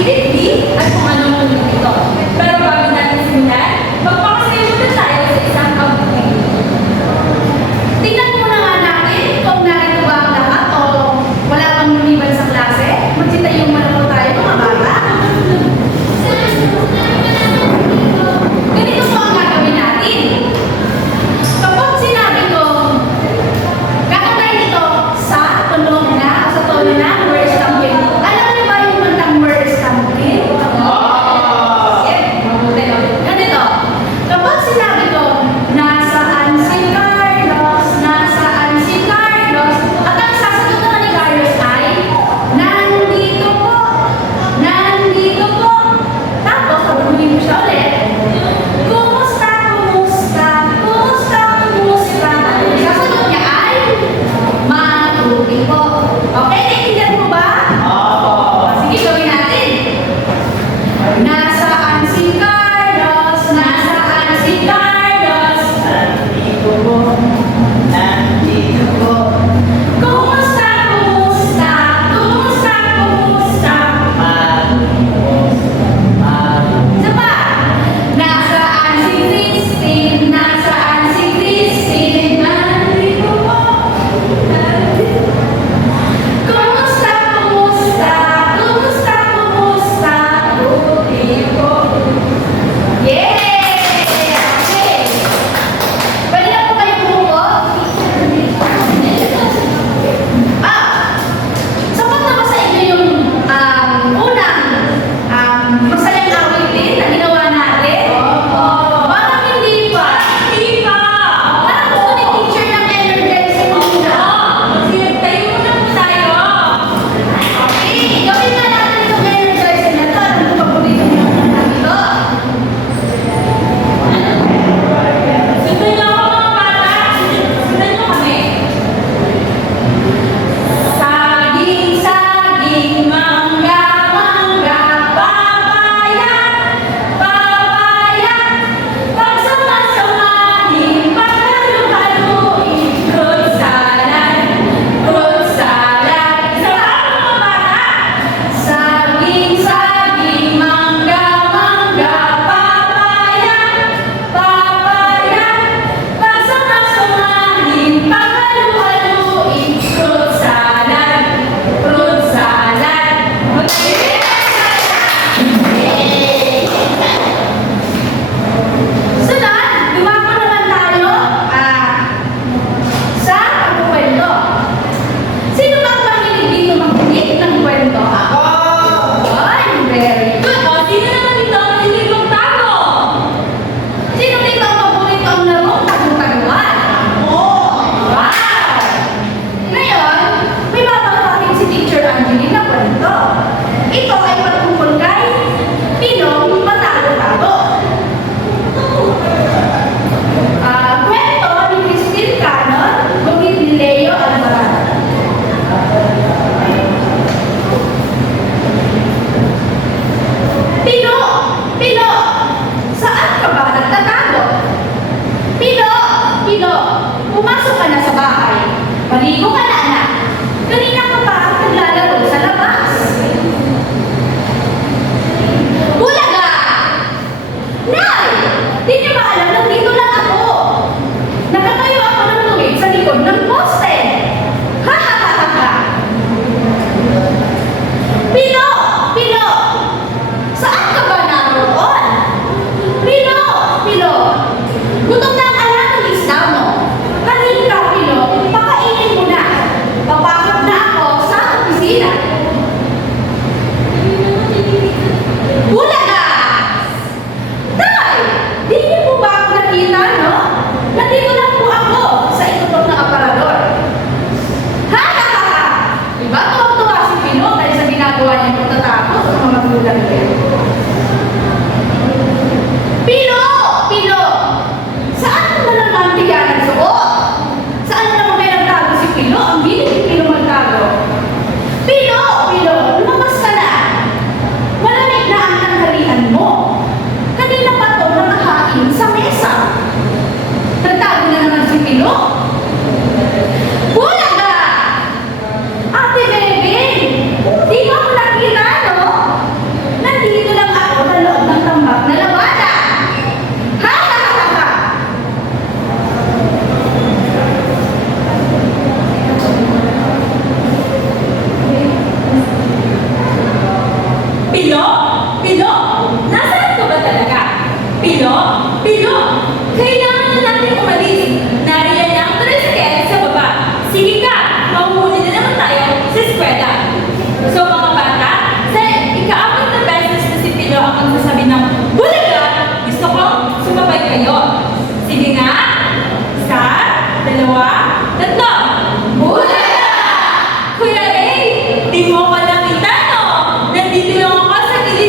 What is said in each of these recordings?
activity at kung anong ulit ito. Pero bago natin simulan, magpakasayo muna tayo sa isang activity. Tingnan muna nga natin kung narito ba ang lahat o wala pang lumiban sa klase. Magsitayong muna po tayo mga bata. Ganito po ang gagawin natin. Kapag sinabi ko, kakatayin ito sa tunog na o sa tono na word stamping. Alam niyo ba yung mantang word stamping? Mabuti. Ganito. Kapag sinabi ko, nasaan si Carlos, nasaan si Carlos, at ang sasagot naman ni Carlos ay, nandito po, nandito po. Tapos, tabuhin mo siya ulit. Kumusta, kumusta, kumusta, kumusta. Sasagot niya ay, mabuti po. Okay, naiintindihan mo ba? Sige, gawin natin. Nasaan si Carlos? Nasaan si Carlos? Nandito po. Nandito po. Kumusta, kumusta, kumusta, kumusta. Isa pa. Nasaan si Christine? Nasaan si Christine? Nandito po. Kumusta, kumusta, kumusta, kumusta. Buti po. Yay! Okay. Pwede na po kayo bumuko? Sapat na ba sa inyo yung unang masayang awitin na ginawa natin? Parang hindi pa. Hindi pa. Parang gusto ni teacher ng energizing muna. Sige, tayo muna po tayo. Okay, gawin na natin itong energizing na ito. Ano ba po dito yung dito? Sundan niyo ako mga bata. Sundan niyo kami. Saging, saging, mangga, mangga, papaya, papaya. Pagsama-samahin, paghalu-haluin, fruit salad, fruit salad. Sa mga bata. Saging, saging, mangga, mangga, papaya, papaya. Pagsama-samahin, paghalu-haluin, fruit salad, fruit salad. Okay? Sunod, dumako naman tayo sa pagkukwento. Sino ba ang mahilig dito makinig ng kwento? Ay, very good. O, sino naman dito ang mahilig magtago? Sino dito ang paborito ang larong tago-taguan? Wow! Ngayon, may babangkahin si Teacher Angeline na kwento. Ito ay patungkol kay Pinong Matago-tago. Kwento ni Christine Canon, gumit ni Leo Alvarado. Pino! Pino! Saan ka ba nagtatago? Pino! Pino! Pumasok ka na sa bahay. Maligo ka na, anak. Kanina ka pa naglalaro sa labas. Bulaga! Nay! Di niyo ba alam na dito lang ako? Nakatayo ako ng tuwid sa likod ng poste. Ha ha ha ha ha! Pino! Pino! Saan ka ba naroon? Pino! Pino! Gutom na ang anak ng isda mo. Halika, Pino. Pakainin mo na. Papakot na ako sa opisina. Bulaga! Tay! Di niyo po ba ako nakita, no? Nandito lang po ako sa itutok ng aparador. Ha ha ha ha! Diba tuwag-tuwa si Pino dahil sa ginagawa niya pagtatapos sa mga magulang niya? Pino! Pino! Saan mo na naman bigyan ng suot? Saan na naman may nagtago si Pino? Ang bilis ni Pino magtago. Pino! Pino! Lumabas ka na! Malamig na ang tanghalian mo. Kanina pa to nakahain sa mesa. Nagtago na naman si Pino. Bulaga! Ate Bebe! Di ba ako nakita, no? Pilo? Pilo? Nasaan ka ba talaga? Pilo? Pilo? Kailangan na natin umalis. Nariyan na ang tricycle sa baba. Sige ka, mahuhuli na naman tayo sa eskwela. So mga bata, sa ika-apat na beses na si Pilo ang magsasabi ng bulaga, gusto ko sumabay kayo. Sige nga, isa, dalawa, tatlo. Bulaga! Kuya Ray, di mo ko nakita no? Nandito lang ako sa gilid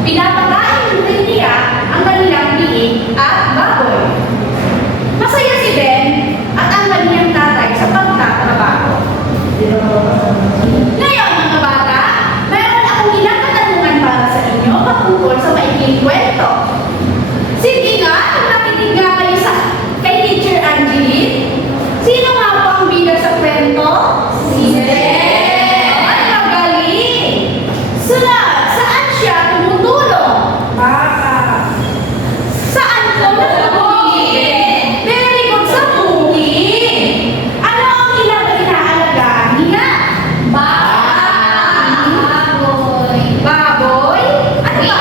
Pinapakain rin niya ang kanilang biik at baboy. Masaya si Ben at ang kanyang tatay sa pagtatrabaho. Ngayon mga bata, mayroon akong ilang katanungan para sa inyo patungkol sa maikling kwento. Sige nga, kung nakinig nga kayo kay Teacher Angeline, sino nga po ang bida sa kwento? Si Ben! Ay, magaling! Sunod, saan siya tumutulong? Baka. Saan po natutulong? Very good, sa bukid. Ano ang ilang inaalagaan niya? Baboy. Baboy? Ano ba?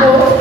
ako